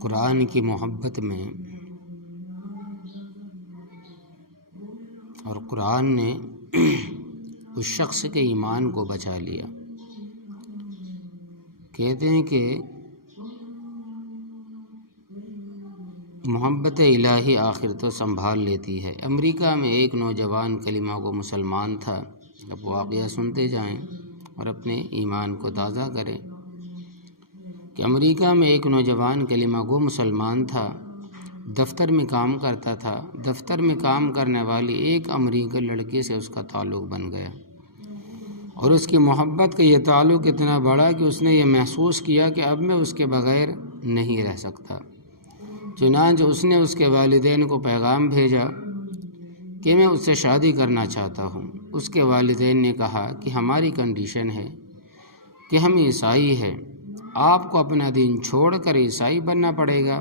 قرآن کی محبت میں اور قرآن نے اس شخص کے ایمان کو بچا لیا۔ کہتے ہیں کہ محبت الہی آخر تو سنبھال لیتی ہے۔ امریکہ میں ایک نوجوان کلمہ کو مسلمان تھا۔ اب واقعہ سنتے جائیں اور اپنے ایمان کو تازہ کریں کہ امریکہ میں ایک نوجوان کلمہ گو مسلمان تھا، دفتر میں کام کرتا تھا۔ دفتر میں کام کرنے والی ایک امریکی لڑکی سے اس کا تعلق بن گیا اور اس کی محبت کا یہ تعلق اتنا بڑا کہ اس نے یہ محسوس کیا کہ اب میں اس کے بغیر نہیں رہ سکتا۔ چنانچہ اس نے اس کے والدین کو پیغام بھیجا کہ میں اس سے شادی کرنا چاہتا ہوں۔ اس کے والدین نے کہا کہ ہماری کنڈیشن ہے کہ ہم عیسائی ہیں، آپ کو اپنا دین چھوڑ کر عیسائی بننا پڑے گا،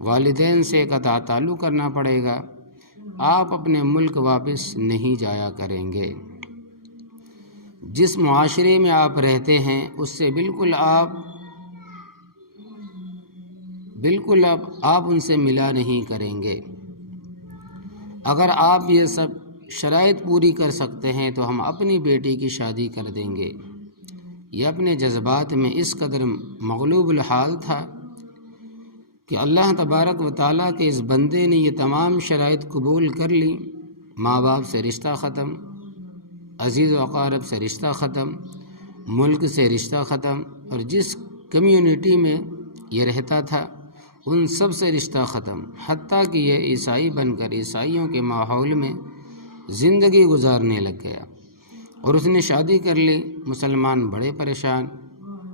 والدین سے قطع تعلق کرنا پڑے گا، آپ اپنے ملک واپس نہیں جایا کریں گے، جس معاشرے میں آپ رہتے ہیں اس سے بالکل اب آپ ان سے ملا نہیں کریں گے۔ اگر آپ یہ سب شرائط پوری کر سکتے ہیں تو ہم اپنی بیٹی کی شادی کر دیں گے۔ یہ اپنے جذبات میں اس قدر مغلوب الحال تھا کہ اللہ تبارک و تعالیٰ کے اس بندے نے یہ تمام شرائط قبول کر لی۔ ماں باپ سے رشتہ ختم، عزیز و اقارب سے رشتہ ختم، ملک سے رشتہ ختم، اور جس کمیونٹی میں یہ رہتا تھا ان سب سے رشتہ ختم، حتیٰ کہ یہ عیسائی بن کر عیسائیوں کے ماحول میں زندگی گزارنے لگ گیا اور اس نے شادی کر لی۔ مسلمان بڑے پریشان،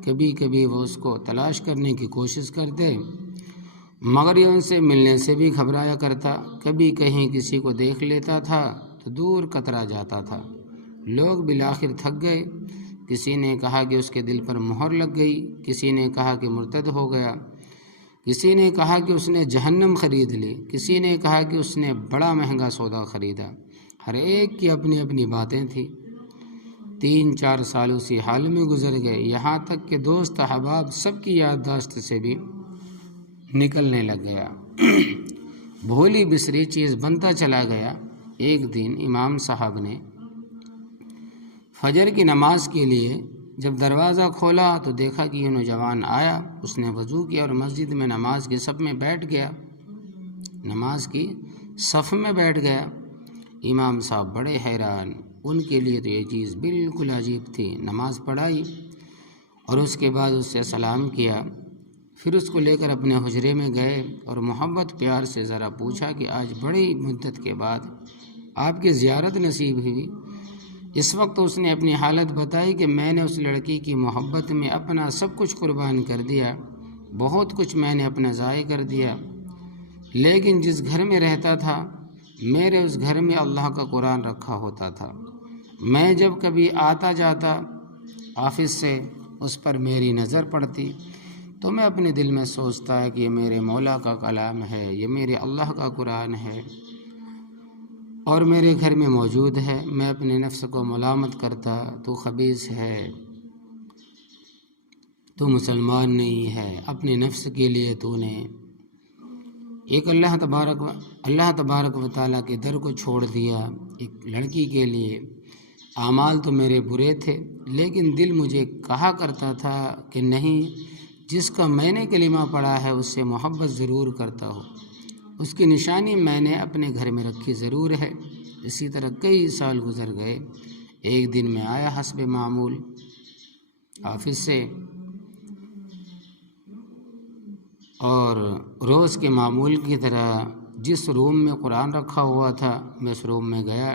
کبھی کبھی وہ اس کو تلاش کرنے کی کوشش کرتے مگر یہ ان سے ملنے سے بھی گھبرایا کرتا، کبھی کہیں کسی کو دیکھ لیتا تھا تو دور کترا جاتا تھا۔ لوگ بالآخر تھک گئے، کسی نے کہا کہ اس کے دل پر مہر لگ گئی، کسی نے کہا کہ مرتد ہو گیا، کسی نے کہا کہ اس نے جہنم خرید لی، کسی نے کہا کہ اس نے بڑا مہنگا سودا خریدا۔ ہر ایک کی اپنی اپنی باتیں تھیں۔ 3-4 سال اسی حال میں گزر گئے، یہاں تک کہ دوست احباب سب کی یادداشت سے بھی نکلنے لگ گیا، بھولی بسری چیز بنتا چلا گیا۔ ایک دن امام صاحب نے فجر کی نماز کے لیے جب دروازہ کھولا تو دیکھا کہ یہ نوجوان آیا۔ اس نے وضو کیا اور مسجد میں نماز کی صف میں بیٹھ گیا۔ امام صاحب بڑے حیران، ان کے لیے تو یہ چیز بالکل عجیب تھی۔ نماز پڑھائی اور اس کے بعد اس سے سلام کیا، پھر اس کو لے کر اپنے حجرے میں گئے اور محبت پیار سے ذرا پوچھا کہ آج بڑی مدت کے بعد آپ کی زیارت نصیب ہوئی۔ اس وقت اس نے اپنی حالت بتائی کہ میں نے اس لڑکی کی محبت میں اپنا سب کچھ قربان کر دیا، بہت کچھ میں نے اپنا ضائع کر دیا، لیکن جس گھر میں رہتا تھا میرے اس گھر میں اللہ کا قرآن رکھا ہوتا تھا۔ میں جب کبھی آتا جاتا آفس سے اس پر میری نظر پڑتی تو میں اپنے دل میں سوچتا ہے کہ یہ میرے مولا کا کلام ہے، یہ میرے اللہ کا قرآن ہے اور میرے گھر میں موجود ہے۔ میں اپنے نفس کو ملامت کرتا، تو خبیث ہے، تو مسلمان نہیں ہے، اپنے نفس کے لیے تو نے ایک اللہ تبارک و تعالیٰ کے در کو چھوڑ دیا ایک لڑکی کے لیے۔ اعمال تو میرے برے تھے لیکن دل مجھے کہا کرتا تھا کہ نہیں، جس کا میں نے کلمہ پڑھا ہے اس سے محبت ضرور کرتا ہوں، اس کی نشانی میں نے اپنے گھر میں رکھی ضرور ہے۔ اسی طرح کئی سال گزر گئے۔ ایک دن میں آیا حسب معمول آفس سے اور روز کے معمول کی طرح جس روم میں قرآن رکھا ہوا تھا میں اس روم میں گیا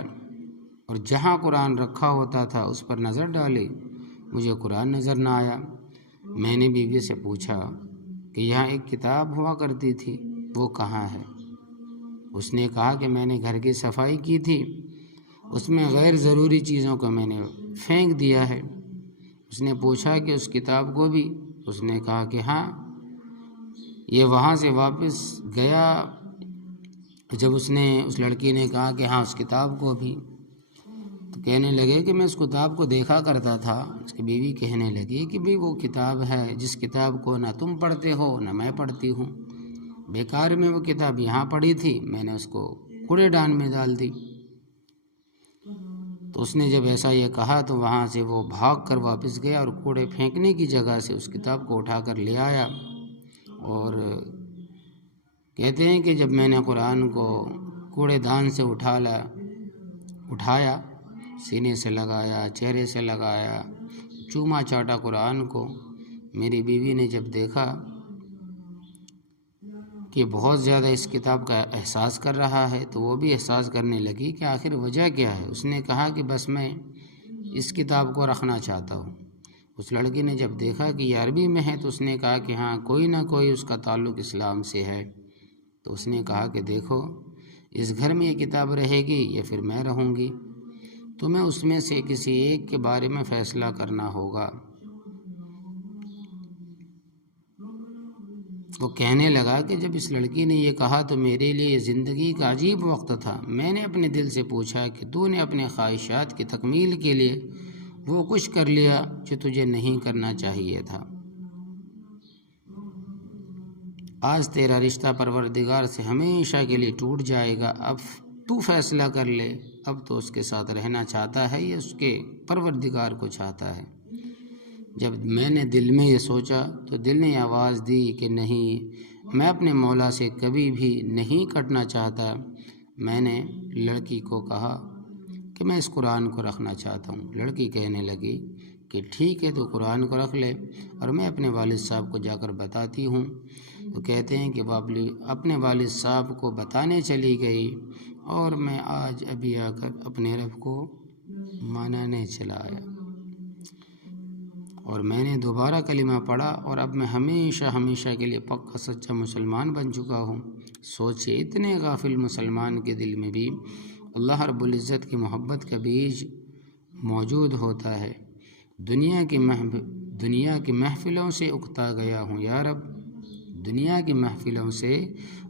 اور جہاں قرآن رکھا ہوتا تھا اس پر نظر ڈالی، مجھے قرآن نظر نہ آیا۔ میں نے بیوی سے پوچھا کہ یہاں ایک کتاب ہوا کرتی تھی، وہ کہاں ہے؟ اس نے کہا کہ میں نے گھر کی صفائی کی تھی، اس میں غیر ضروری چیزوں کو میں نے پھینک دیا ہے۔ اس نے پوچھا کہ اس کتاب کو بھی؟ اس نے کہا کہ ہاں۔ یہ وہاں سے واپس گیا، جب اس لڑکی نے کہا کہ ہاں اس کتاب کو بھی، تو کہنے لگے کہ میں اس کتاب کو دیکھا کرتا تھا۔ اس کی بیوی کہنے لگی کہ بھی وہ کتاب ہے جس کتاب کو نہ تم پڑھتے ہو نہ میں پڑھتی ہوں، بیکار میں وہ کتاب یہاں پڑھی تھی، میں نے اس کو کوڑے دان میں ڈال دی۔ تو اس نے جب ایسا یہ کہا تو وہاں سے وہ بھاگ کر واپس گیا اور کوڑے پھینکنے کی جگہ سے اس کتاب کو اٹھا کر لے آیا، اور کہتے ہیں کہ جب میں نے قرآن کو کوڑے دان سے اٹھایا، سینے سے لگایا، چہرے سے لگایا، چوما چاٹا قرآن کو، میری بیوی نے جب دیکھا کہ بہت زیادہ اس کتاب کا احساس کر رہا ہے تو وہ بھی احساس کرنے لگی کہ آخر وجہ کیا ہے۔ اس نے کہا کہ بس میں اس کتاب کو رکھنا چاہتا ہوں۔ اس لڑکی نے جب دیکھا کہ یہ عربی میں ہے تو اس نے کہا کہ ہاں کوئی نہ کوئی اس کا تعلق اسلام سے ہے، تو اس نے کہا کہ دیکھو اس گھر میں یہ کتاب رہے گی یا پھر میں رہوں گی، تمہیں اس میں سے کسی ایک کے بارے میں فیصلہ کرنا ہوگا۔ وہ کہنے لگا کہ جب اس لڑکی نے یہ کہا تو میرے لیے زندگی کا عجیب وقت تھا۔ میں نے اپنے دل سے پوچھا کہ تو نے اپنے خواہشات کی تکمیل کے لیے وہ کچھ کر لیا جو تجھے نہیں کرنا چاہیے تھا۔ آج تیرا رشتہ پروردگار سے ہمیشہ کے لیے ٹوٹ جائے گا، اب تو فیصلہ کر لے، اب تو اس کے ساتھ رہنا چاہتا ہے یا اس کے پروردگار کو چاہتا ہے۔ جب میں نے دل میں یہ سوچا تو دل نے آواز دی کہ نہیں، میں اپنے مولا سے کبھی بھی نہیں کٹنا چاہتا۔ میں نے لڑکی کو کہا کہ میں اس قرآن کو رکھنا چاہتا ہوں۔ لڑکی کہنے لگی کہ ٹھیک ہے تو قرآن کو رکھ لے اور میں اپنے والد صاحب کو جا کر بتاتی ہوں۔ تو کہتے ہیں کہ وہ اپنے والد صاحب کو بتانے چلی گئی، اور میں آج ابھی آ کر اپنے رب کو منانے چلا آیا، اور میں نے دوبارہ کلمہ پڑھا اور اب میں ہمیشہ ہمیشہ کے لیے پکا سچا مسلمان بن چکا ہوں۔ سوچے اتنے غافل مسلمان کے دل میں بھی اللہ رب العزت کی محبت کا بیج موجود ہوتا ہے۔ دنیا کی محفلوں سے اکتا گیا ہوں یا رب، دنیا کی محفلوں سے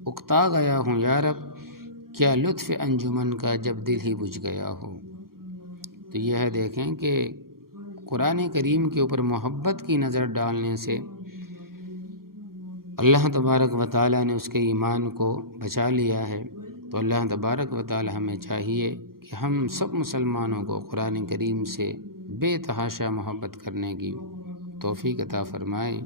اکتا گیا ہوں یا رب، کیا لطف انجمن کا جب دل ہی بجھ گیا ہو۔ تو یہ ہے، دیکھیں کہ قرآن کریم کے اوپر محبت کی نظر ڈالنے سے اللہ تبارک و تعالیٰ نے اس کے ایمان کو بچا لیا ہے۔ تو اللہ تبارک و تعالیٰ ہمیں چاہیے کہ ہم سب مسلمانوں کو قرآن کریم سے بے تحاشا محبت کرنے کی توفیق عطا فرمائے۔